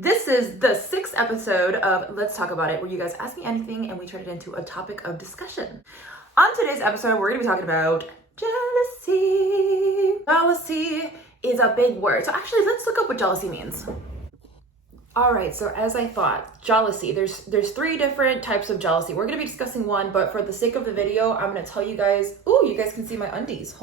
This is the 6th episode of Let's Talk About It, where you guys ask me anything and we turn it into a topic of discussion. On today's episode, we're going to be talking about jealousy. Jealousy is a big word. So actually, let's look up what jealousy means. All right, so as I thought, jealousy, there's 3 different types of jealousy. We're going to be discussing one, but for the sake of the video, I'm going to tell you guys, you guys can see my undies.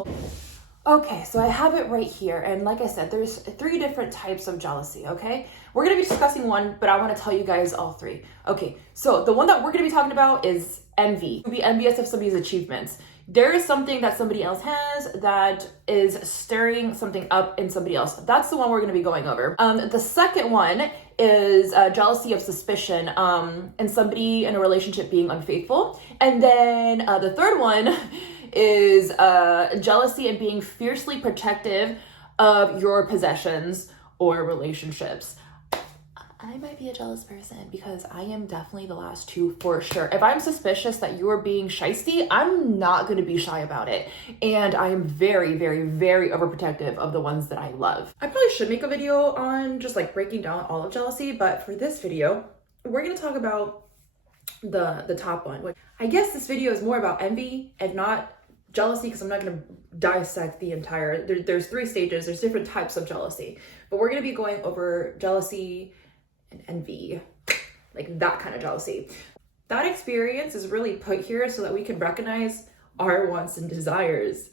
Okay, so I have it right here, and like I said, there's 3 different types of jealousy, okay? We're going to be discussing one, but I want to tell you guys all 3. Okay, so the one that we're going to be talking about is envy. Be envious of somebody's achievements. There is something that somebody else has that is stirring something up in somebody else. That's the one we're going to be going over. The second one is jealousy of suspicion and somebody in a relationship being unfaithful. And then the third one is jealousy and being fiercely protective of your possessions or relationships. I might be a jealous person because I am definitely the last 2 for sure. If I'm suspicious that you are being shysty, I'm not going to be shy about it. And I am very, very, very overprotective of the ones that I love. I probably should make a video on just like breaking down all of jealousy, but for this video, we're going to talk about the top one. I guess this video is more about envy and not jealousy, because I'm not going to dissect the entire, there's 3 stages, there's different types of jealousy, but we're going to be going over jealousy and envy, like that kind of jealousy. That experience is really put here so that we can recognize our wants and desires.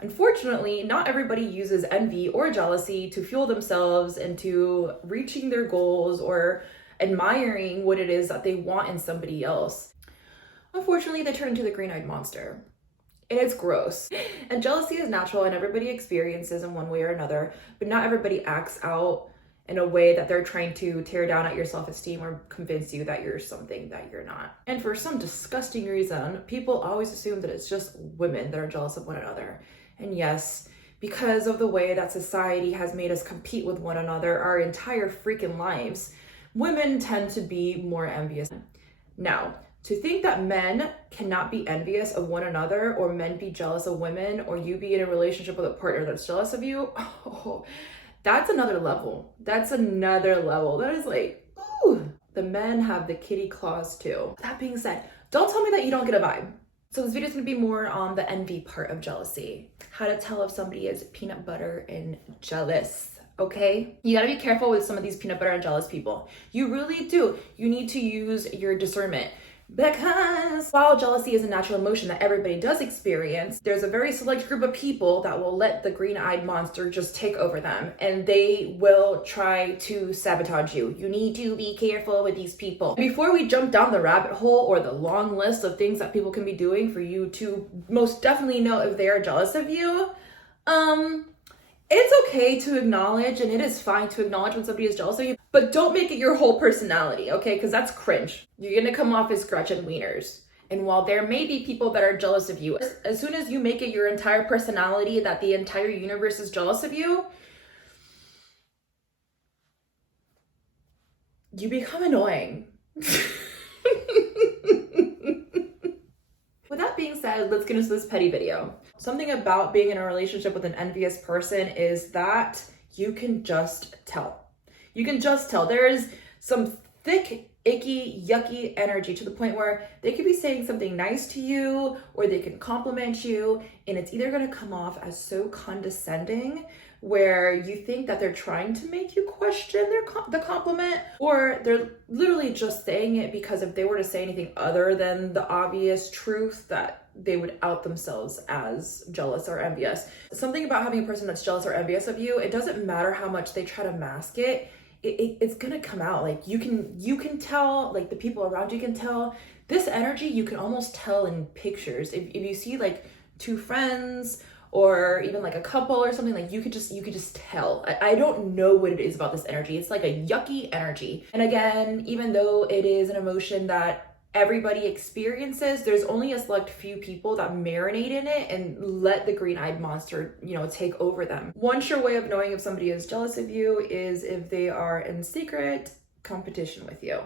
Unfortunately, not everybody uses envy or jealousy to fuel themselves into reaching their goals or admiring what it is that they want in somebody else. Unfortunately, they turn into the green-eyed monster. And it's gross. And jealousy is natural and everybody experiences in one way or another, but not everybody acts out in a way that they're trying to tear down at your self-esteem or convince you that you're something that you're not. And for some disgusting reason, people always assume that it's just women that are jealous of one another. And yes, because of the way that society has made us compete with one another our entire freaking lives, women tend to be more envious. Now, to think that men cannot be envious of one another, or men be jealous of women, or you be in a relationship with a partner that's jealous of you, that's another level. That's another level. That is like, ooh, the men have the kitty claws too. That being said, don't tell me that you don't get a vibe. So this video is gonna be more on the envy part of jealousy. How to tell if somebody is peanut butter and jealous. Okay? You gotta be careful with some of these peanut butter and jealous people. You really do. You need to use your discernment. Because while jealousy is a natural emotion that everybody does experience, there's a very select group of people that will let the green-eyed monster just take over them, and they will try to sabotage you. You need to be careful with these people. Before we jump down the rabbit hole or the long list of things that people can be doing for you to most definitely know if they are jealous of you, it's okay to acknowledge, and it is fine to acknowledge when somebody is jealous of you, but don't make it your whole personality, okay? Because that's cringe. You're gonna come off as Gretchen Wieners. And while there may be people that are jealous of you, as soon as you make it your entire personality that the entire universe is jealous of you, you become annoying. With that being said, let's get into this petty video. Something about being in a relationship with an envious person is that you can just tell. You can just tell. There is some thick, icky, yucky energy to the point where they could be saying something nice to you or they can compliment you, and it's either going to come off as so condescending where you think that they're trying to make you question the compliment, or they're literally just saying it because if they were to say anything other than the obvious truth, that they would out themselves as jealous or envious. Something about having a person that's jealous or envious of you, it doesn't matter how much they try to mask it, it's gonna come out. Like you can tell, like the people around you can tell. This energy you can almost tell in pictures. If you see like 2 friends or even like a couple or something, like you could just tell. I don't know what it is about this energy. It's like a yucky energy. And again, even though it is an emotion that everybody experiences, there's only a select few people that marinate in it and let the green-eyed monster, take over them. One sure way of knowing if somebody is jealous of you is if they are in secret competition with you.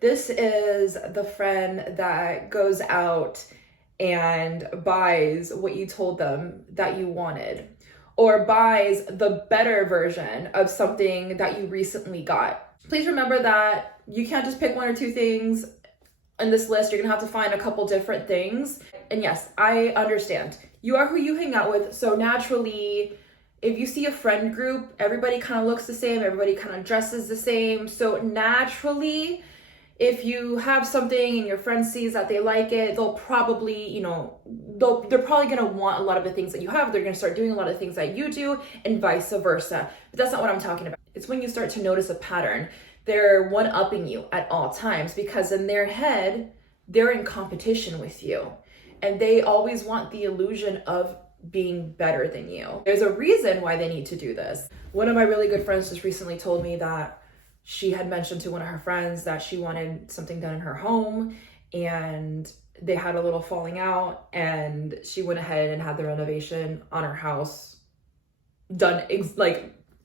This is the friend that goes out and buys what you told them that you wanted, or buys the better version of something that you recently got. Please remember that you can't just pick one or two things in this list. You're gonna have to find a couple different things. And yes, I understand. You are who you hang out with, so naturally, if you see a friend group, everybody kind of looks the same, everybody kind of dresses the same. So naturally, if you have something and your friend sees that they like it, they'll probably, they're probably gonna want a lot of the things that you have. They're gonna start doing a lot of things that you do, and vice versa. But that's not what I'm talking about. It's when you start to notice a pattern. They're one-upping you at all times because in their head, they're in competition with you. And they always want the illusion of being better than you. There's a reason why they need to do this. One of my really good friends just recently told me that she had mentioned to one of her friends that she wanted something done in her home, and they had a little falling out, and she went ahead and had the renovation on her house done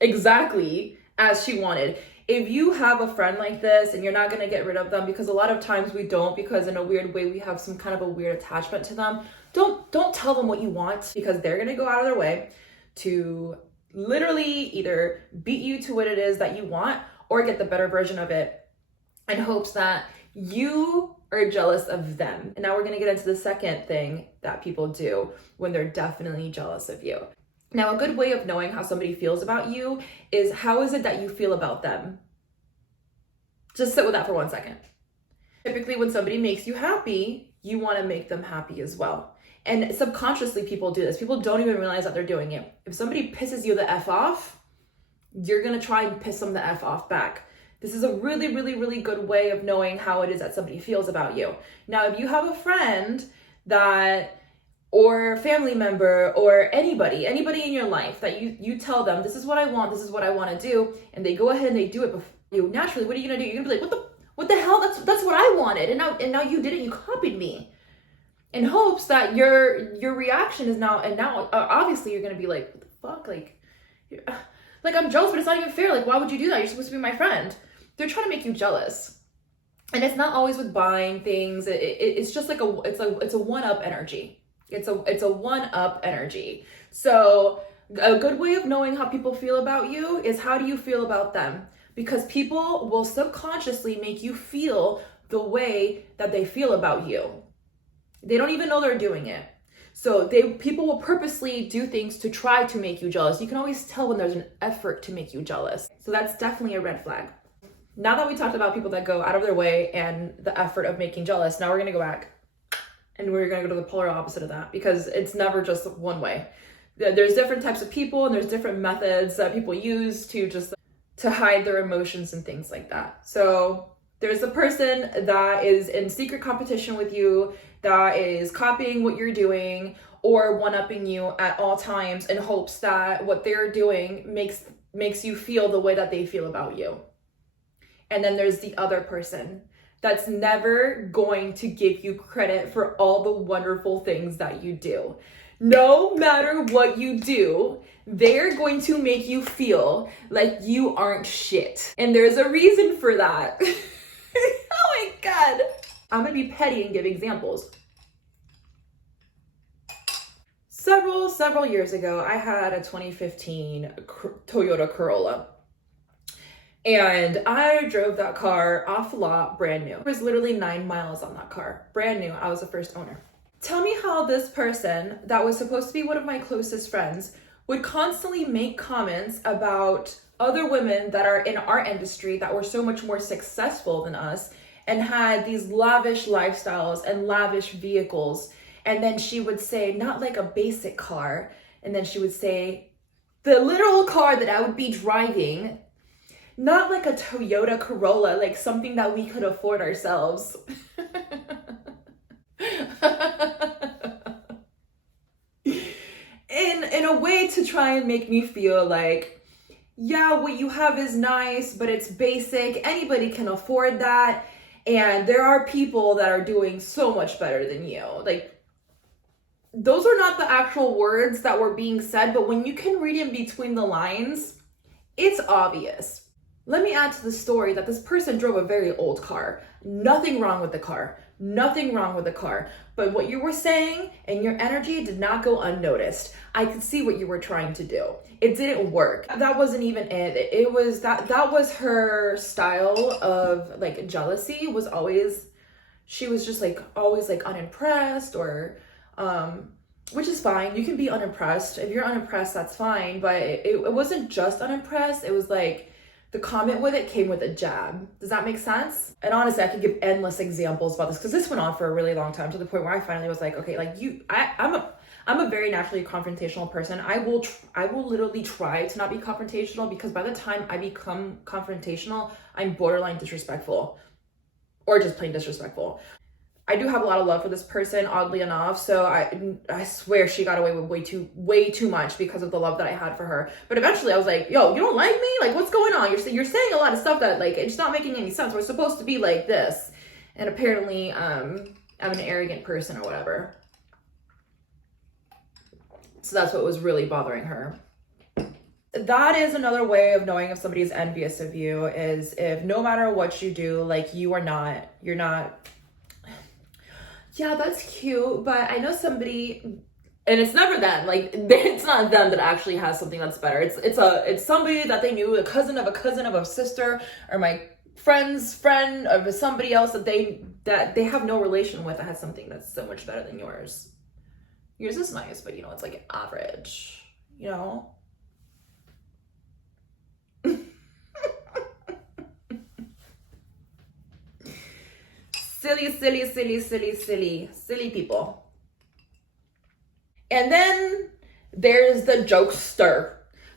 exactly as she wanted. If you have a friend like this and you're not going to get rid of them, because a lot of times we don't, because in a weird way we have some kind of a weird attachment to them, don't tell them what you want, because they're going to go out of their way to literally either beat you to what it is that you want or get the better version of it in hopes that you are jealous of them. And now we're going to get into the second thing that people do when they're definitely jealous of you. Now, a good way of knowing how somebody feels about you is, how is it that you feel about them? Just sit with that for 1 second. Typically, when somebody makes you happy, you want to make them happy as well. And subconsciously, people do this. People don't even realize that they're doing it. If somebody pisses you the F off, you're going to try and piss them the F off back. This is a really, really, really good way of knowing how it is that somebody feels about you. Now, if you have a friend that, or family member, or anybody in your life that you tell them, this is what I want, this is what I want to do, and they go ahead and they do it before you, naturally, what are you going to do? You're going to be like, what the hell? That's what I wanted. And now you did it, you copied me. In hopes that your reaction is now obviously you're going to be like, what the fuck? Like, I'm jealous, but it's not even fair. Like, why would you do that? You're supposed to be my friend. They're trying to make you jealous. And it's not always with buying things. It's just like it's a one-up energy. It's a one-up energy. So a good way of knowing how people feel about you is, how do you feel about them? Because people will subconsciously make you feel the way that they feel about you. They don't even know they're doing it. So people will purposely do things to try to make you jealous. You can always tell when there's an effort to make you jealous. So that's definitely a red flag. Now that we talked about people that go out of their way and the effort of making jealous, now we're going to go back and we're going to go to the polar opposite of that, because it's never just one way. There's different types of people, and there's different methods that people use to hide their emotions and things like that. So there's a person that is in secret competition with you, that is copying what you're doing or one-upping you at all times in hopes that what they're doing makes you feel the way that they feel about you. And then there's the other person that's never going to give you credit for all the wonderful things that you do. No matter what you do, they're going to make you feel like you aren't shit. And there's a reason for that. Oh my God. I'm gonna be petty and give examples. Several years ago, I had a 2015 Toyota Corolla. And I drove that car off the lot, brand new. There was literally 9 miles on that car, brand new. I was the first owner. Tell me how this person that was supposed to be one of my closest friends would constantly make comments about other women that are in our industry that were so much more successful than us and had these lavish lifestyles and lavish vehicles. And then she would say, not like a basic car. And then she would say, the literal car that I would be driving, not like a Toyota Corolla, like something that we could afford ourselves. In a way to try and make me feel like, yeah, what you have is nice, but it's basic. Anybody can afford that. And there are people that are doing so much better than you. Like, those are not the actual words that were being said, but when you can read in between the lines, it's obvious. Let me add to the story that this person drove a very old car. Nothing wrong with the car. Nothing wrong with the car. But what you were saying and your energy did not go unnoticed. I could see what you were trying to do. It didn't work. That wasn't even it. It was that was her style of like jealousy, was always, she was just like always like unimpressed, or which is fine. You can be unimpressed. If you're unimpressed, that's fine. But it wasn't just unimpressed. It was like, the comment with it came with a jab. Does that make sense? And honestly, I could give endless examples about this, because this went on for a really long time, to the point where I finally was like, okay, like I'm a very naturally confrontational person. I will literally try to not be confrontational, because by the time I become confrontational, I'm borderline disrespectful, or just plain disrespectful. I do have a lot of love for this person, oddly enough. So I swear she got away with way too much because of the love that I had for her. But eventually I was like, yo, you don't like me? Like, what's going on? You're saying a lot of stuff that like, it's not making any sense. We're supposed to be like this. And apparently I'm an arrogant person or whatever. So that's what was really bothering her. That is another way of knowing if somebody is envious of you, is if no matter what you do, like you're not, yeah, that's cute, but I know somebody, and it's never them, like it's not them that actually has something that's better. It's somebody that they knew, a cousin of a sister, or my friend's friend of somebody else that they have no relation with, that has something that's so much better than yours. Yours is nice, but it's like average, Silly people. And then there's the jokester,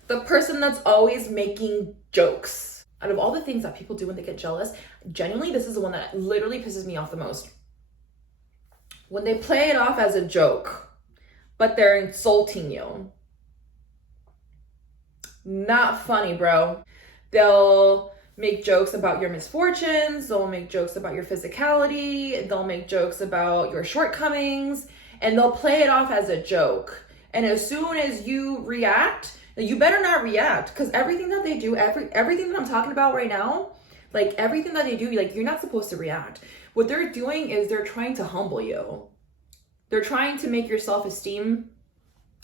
the person that's always making jokes. Out of all the things that people do when they get jealous, genuinely, this is the one that literally pisses me off the most. When they play it off as a joke, but they're insulting you. Not funny, bro. They'll make jokes about your misfortunes, they'll make jokes about your physicality, they'll make jokes about your shortcomings, and they'll play it off as a joke. And as soon as you react, you better not react, because everything that they do, everything that I'm talking about right now, like everything that they do, like you're not supposed to react. What they're doing is they're trying to humble you. They're trying to make your self-esteem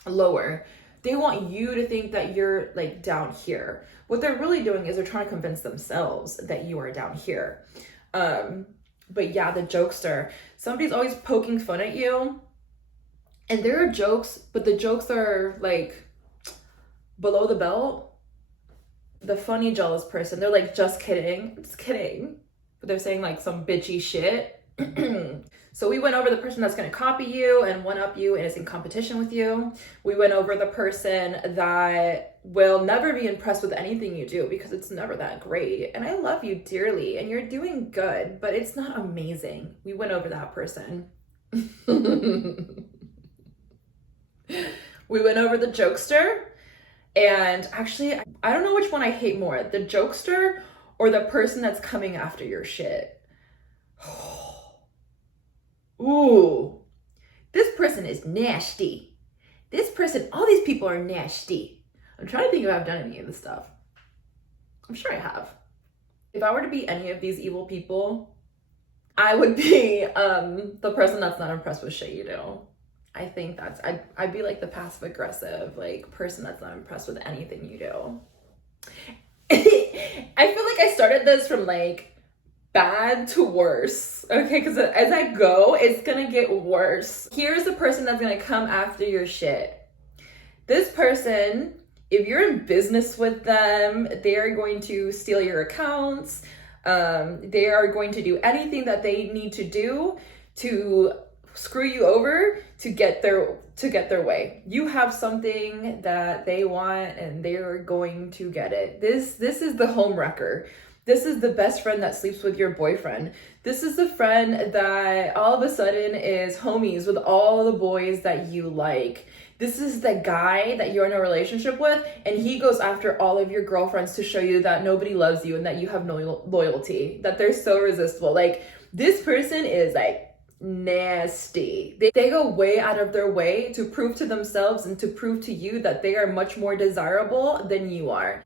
lower. They want you to think that you're like down here. What they're really doing is they're trying to convince themselves that you are down here. But yeah, the jokester. Somebody's always poking fun at you. And there are jokes, but the jokes are like below the belt. The funny jealous person, they're like, just kidding. Just kidding. But they're saying like some bitchy shit. So we went over the person that's going to copy you and one up you and is in competition with you. We went over the person that will never be impressed with anything you do because it's never that great. And I love you dearly and you're doing good, but it's not amazing. We went over that person. We went over the jokester. And actually, I don't know which one I hate more, the jokester or the person that's coming after your shit. Ooh, this person is nasty. This person, all these people are nasty. I'm trying to think if I've done any of this stuff. I'm sure I have. If I were to be any of these evil people, I would be the person that's not impressed with shit you do. I think that's, I'd be like the passive aggressive, like person that's not impressed with anything you do. I feel like I started this from like bad to worse, okay? Because as I go, it's gonna get worse. Here's the person that's gonna come after your shit. This person, if you're in business with them, they are going to steal your accounts. They are going to do anything that they need to do to screw you over to get their way. You have something that they want and they're going to get it. This is the home wrecker. This is the best friend that sleeps with your boyfriend. This is the friend that all of a sudden is homies with all the boys that you like. This is the guy that you're in a relationship with and he goes after all of your girlfriends to show you that nobody loves you and that you have no loyalty, that they're so resistible. Like, this person is like nasty. They go way out of their way to prove to themselves and to prove to you that they are much more desirable than you are.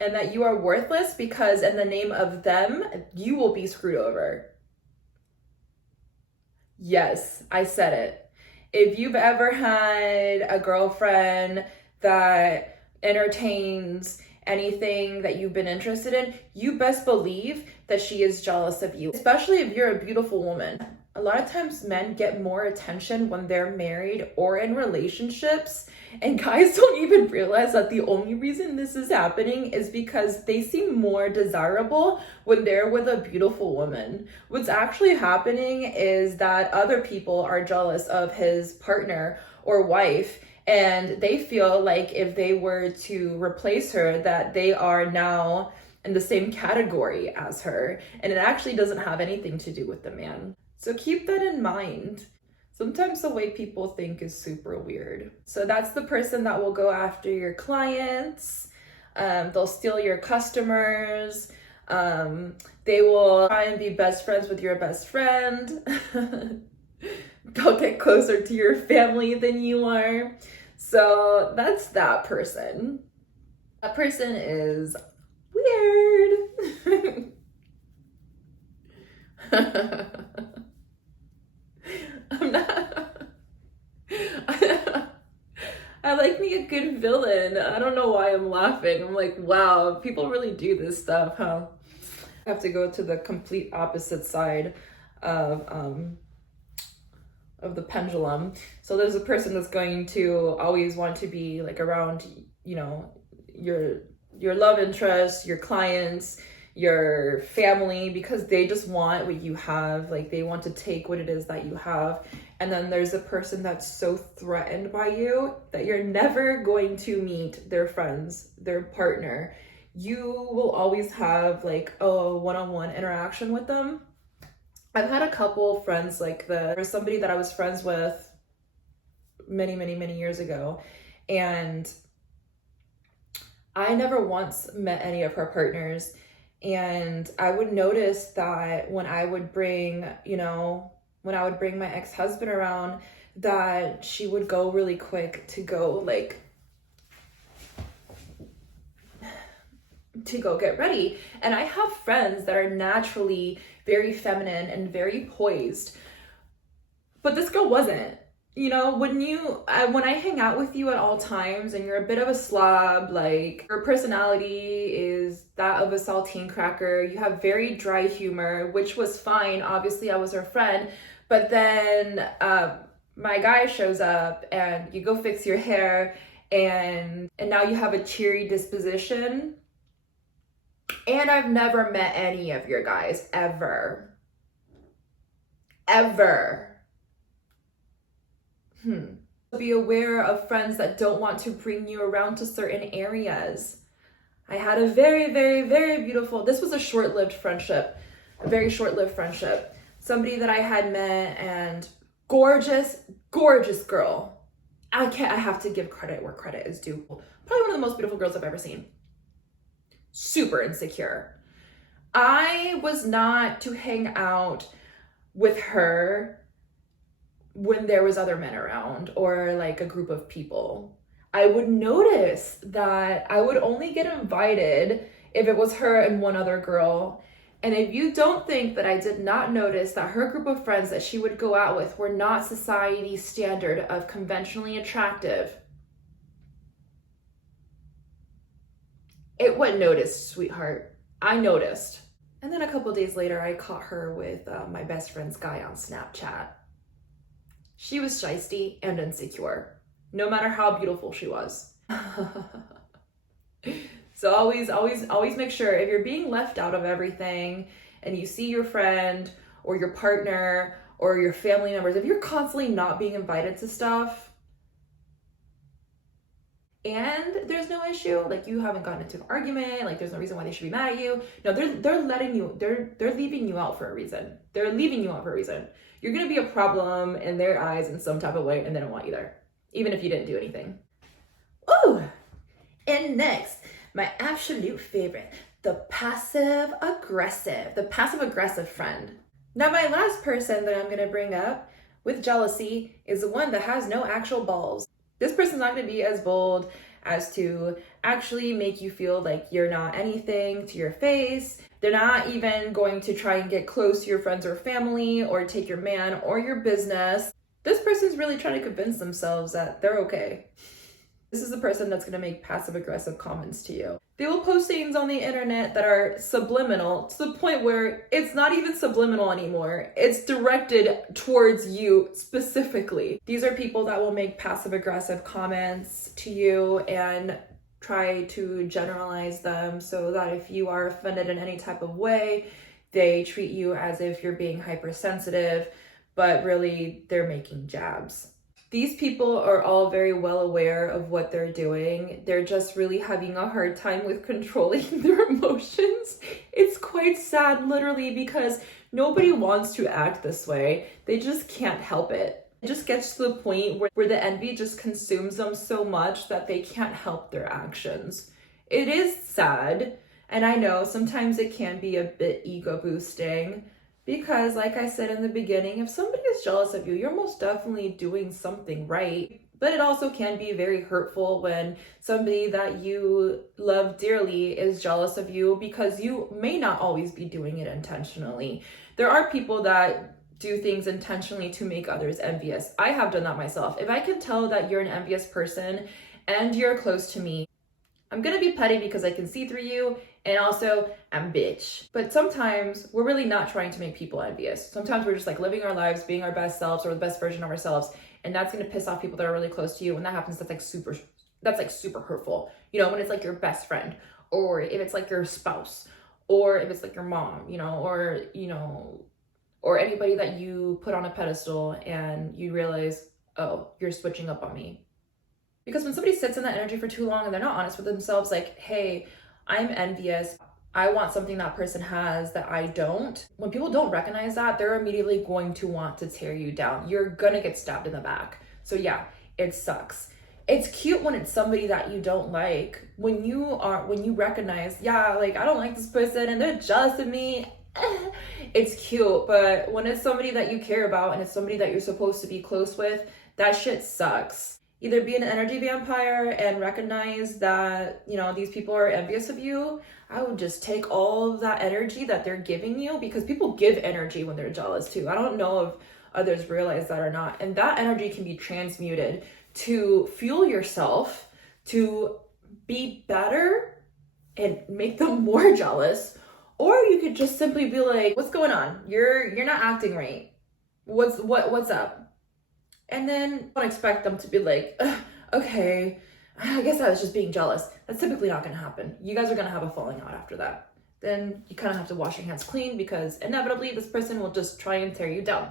and that you are worthless because in the name of them, you will be screwed over. Yes, I said it. If you've ever had a girlfriend that entertains anything that you've been interested in, you best believe that she is jealous of you, especially if you're a beautiful woman. A lot of times men get more attention when they're married or in relationships, and guys don't even realize that the only reason this is happening is because they seem more desirable when they're with a beautiful woman. What's actually happening is that other people are jealous of his partner or wife, and they feel like if they were to replace her, that they are now in the same category as her, and it actually doesn't have anything to do with the man. So keep that in mind. Sometimes the way people think is super weird. So that's the person that will go after your clients. They'll steal your customers. They will try and be best friends with your best friend. They'll get closer to your family than you are. So that's that person. That person is weird. I'm not. I like me a good villain. I don't know why I'm laughing. I'm like, wow, people really do this stuff, huh? I have to go to the complete opposite side of the pendulum. So there's a person that's going to always want to be like around, you know, your love interest, your clients, your family, because they just want what you have. Like they want to take what it is that you have. And then there's a person that's so threatened by you that you're never going to meet their friends, their partner. You will always have like a one-on-one interaction with them. I've had a couple friends like this. There's somebody that I was friends with many years ago, and I never once met any of her partners. And I would notice that when I would bring, my ex-husband around, that she would go really quick to go get ready. And I have friends that are naturally very feminine and very poised, but this girl wasn't. When I hang out with you at all times and you're a bit of a slob, like your personality is that of a saltine cracker, you have very dry humor, which was fine. Obviously I was her friend, but then my guy shows up and you go fix your hair and now you have a cheery disposition. And I've never met any of your guys ever. Be aware of friends that don't want to bring you around to certain areas. I had a very beautiful, this was a short-lived friendship, a very short-lived friendship. Somebody that I had met, and gorgeous girl. I have to give credit where credit is due. Probably one of the most beautiful girls I've ever seen. Super insecure. I was not to hang out with her when there was other men around or like a group of people. I would notice that I would only get invited if it was her and one other girl. And if you don't think that I did not notice that her group of friends that she would go out with were not society's standard of conventionally attractive, it wasn't noticed, sweetheart. I noticed. And then a couple days later, I caught her with my best friend's guy on Snapchat. She was shysty and insecure, no matter how beautiful she was. So always make sure if you're being left out of everything and you see your friend or your partner or your family members, if you're constantly not being invited to stuff and there's no issue, like you haven't gotten into an argument, like there's no reason why they should be mad at you. No, they're leaving you out for a reason. They're leaving you out for a reason. You're going to be a problem in their eyes in some type of way, and they don't want you there, even if you didn't do anything. Ooh, and next, my absolute favorite, the passive aggressive friend. Now, my last person that I'm going to bring up with jealousy is the one that has no actual balls. This person's not going to be as bold as to actually make you feel like you're not anything to your face. They're not even going to try and get close to your friends or family or take your man or your business. This person's really trying to convince themselves that they're okay. This is the person that's going to make passive-aggressive comments to you. They will post things on the internet that are subliminal to the point where it's not even subliminal anymore. It's directed towards you specifically. These are people that will make passive-aggressive comments to you and try to generalize them so that if you are offended in any type of way, they treat you as if you're being hypersensitive, but really they're making jabs. These people are all very well aware of what they're doing. They're just really having a hard time with controlling their emotions. It's quite sad, literally, because nobody wants to act this way. They just can't help it. It just gets to the point where the envy just consumes them so much that they can't help their actions. It is sad, and I know sometimes it can be a bit ego boosting. Because like I said in the beginning, if somebody is jealous of you, you're most definitely doing something right. But it also can be very hurtful when somebody that you love dearly is jealous of you because you may not always be doing it intentionally. There are people that do things intentionally to make others envious. I have done that myself. If I can tell that you're an envious person and you're close to me, I'm gonna be petty because I can see through you, and also I'm bitch. But sometimes we're really not trying to make people envious. Sometimes we're just like living our lives, being our best selves or the best version of ourselves, and that's gonna piss off people that are really close to you. When that happens, that's like super hurtful. You know, when it's like your best friend, or if it's like your spouse, or if it's like your mom, or anybody that you put on a pedestal and you realize, oh, you're switching up on me. Because when somebody sits in that energy for too long and they're not honest with themselves, like, hey, I'm envious, I want something that person has that I don't. When people don't recognize that, they're immediately going to want to tear you down. You're gonna get stabbed in the back. So yeah, it sucks. It's cute when it's somebody that you don't like. When you recognize, yeah, like, I don't like this person and they're jealous of me, it's cute. But when it's somebody that you care about and it's somebody that you're supposed to be close with, that shit sucks. Either be an energy vampire and recognize that, these people are envious of you. I would just take all of that energy that they're giving you, because people give energy when they're jealous too. I don't know if others realize that or not. And that energy can be transmuted to fuel yourself, to be better and make them more jealous. Or you could just simply be like, what's going on? You're not acting right. What's up? And then don't expect them to be like, okay, I guess I was just being jealous. That's typically not going to happen. You guys are going to have a falling out after that. Then you kind of have to wash your hands clean, because inevitably this person will just try and tear you down.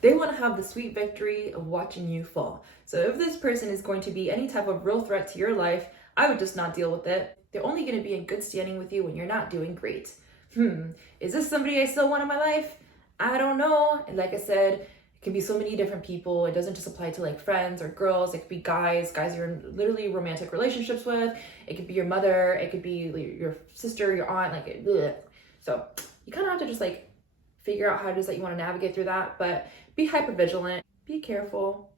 They want to have the sweet victory of watching you fall. So if this person is going to be any type of real threat to your life, I would just not deal with it. They're only going to be in good standing with you when you're not doing great. Is this somebody I still want in my life? I don't know. And like I said, it can be so many different people. It doesn't just apply to like friends or girls. It could be guys you're in literally romantic relationships with. It could be your mother. It could be your sister, your aunt, So you kind of have to just like figure out how it is that you want to navigate through that, but be hyper vigilant, be careful,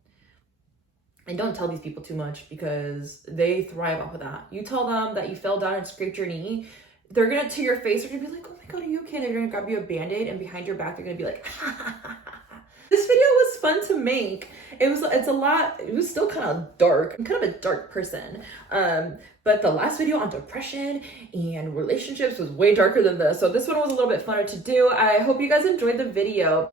and don't tell these people too much, because they thrive off of that. You tell them that you fell down and scraped your knee, they're gonna, to your face, they're gonna be like, oh my God, are you okay? They're gonna grab you a Band-Aid, and behind your back, they're gonna be like, ha ha ha ha. This video was fun to make. It was still kind of dark. I'm kind of a dark person. But the last video on depression and relationships was way darker than this. So this one was a little bit funner to do. I hope you guys enjoyed the video.